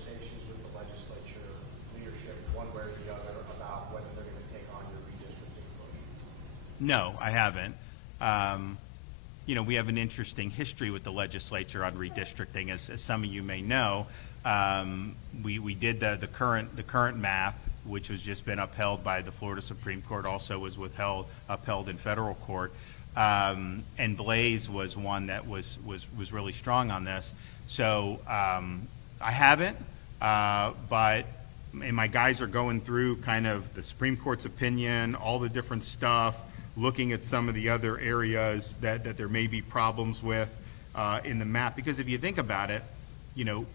conversations with the legislature leadership, one way or the other, about whether they're going to take on your redistricting push? No, I haven't. You know, we have an interesting history with the legislature on redistricting, as some of you may know. We did the current map, which has just been upheld by the Florida Supreme Court, also was upheld in federal court. And Blaze was one that was really strong on this. So I haven't, but and my guys are going through kind of the Supreme Court's opinion, all the different stuff, looking at some of the other areas that there may be problems with in the map. Because if you think about it, you know,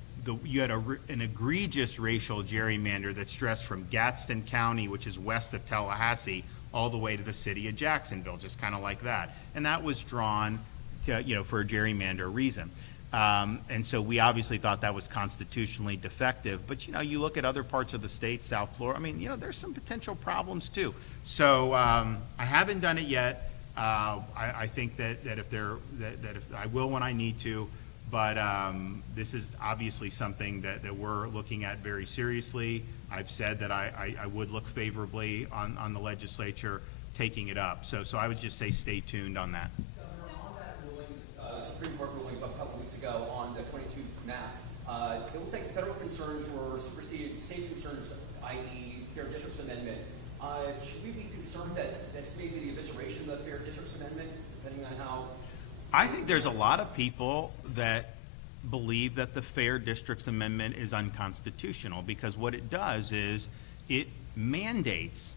you had an egregious racial gerrymander that stressed from Gadsden County, which is west of Tallahassee, all the way to the city of Jacksonville, just kind of like that. And that was drawn to, you know, for a gerrymander reason. And so we obviously thought that was constitutionally defective. But, you know, you look at other parts of the state, South Florida, I mean, you know, there's some potential problems too. So I haven't done it yet. I think that if I will when I need to, but this is obviously something that we're looking at very seriously. I've said that I would look favorably on the legislature taking it up. So I would just say stay tuned on that. Governor, on that ruling, Supreme Court ruling a couple weeks ago on the 22 map, it looked like federal concerns were superseded state concerns, i.e. Fair Districts Amendment. Should we be concerned that this may be the evisceration of the Fair Districts Amendment, depending on how? I think there's a lot of people that believe that the Fair Districts Amendment is unconstitutional, because what it does is it mandates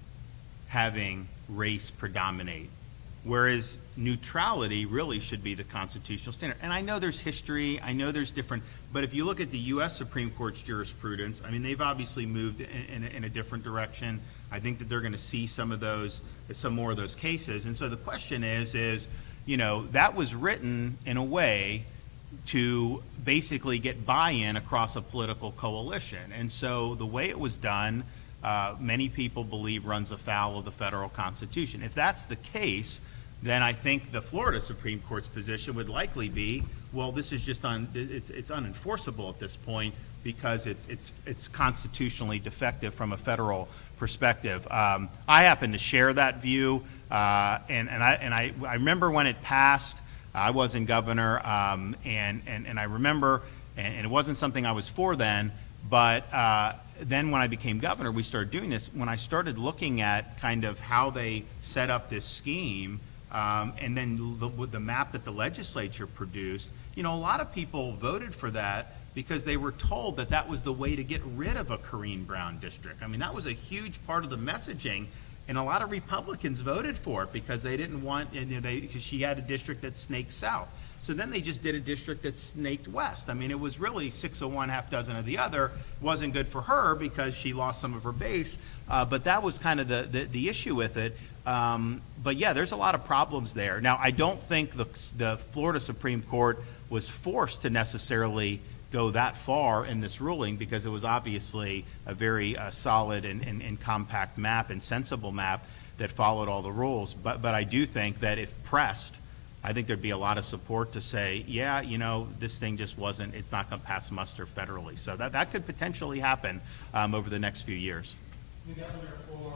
having race predominate, whereas neutrality really should be the constitutional standard. And I know there's history, I know there's different, but if you look at the U.S. Supreme Court's jurisprudence, I mean, they've obviously moved in a different direction. I think that they're going to see some more of those cases. And so the question is, you know, that was written in a way to basically get buy-in across a political coalition. And so the way it was done, many people believe runs afoul of the federal Constitution. If that's the case, then I think the Florida Supreme Court's position would likely be, well, this is just it's unenforceable at this point because it's constitutionally defective from a federal perspective. I happen to share that view, and I remember when it passed. I wasn't governor, and I remember, and it wasn't something I was for then, but then when I became governor, we started doing this. When I started looking at kind of how they set up this scheme, and then the map that the legislature produced, you know, a lot of people voted for that because they were told that that was the way to get rid of a Corrine Brown district. I mean, that was a huge part of the messaging. And a lot of Republicans voted for it because they didn't want, because she had a district that snaked south. So then they just did a district that snaked west. I mean, it was really 6 of one, half dozen of the other. It wasn't good for her because she lost some of her base. But that was kind of the issue with it. But yeah, there's a lot of problems there. Now, I don't think the Florida Supreme Court was forced to necessarily go that far in this ruling, because it was obviously a very solid and compact map and sensible map that followed all the rules. But I do think that if pressed, I think there'd be a lot of support to say, yeah, you know, this thing just wasn't, it's not going to pass muster federally. So that could potentially happen over the next few years. Governor, for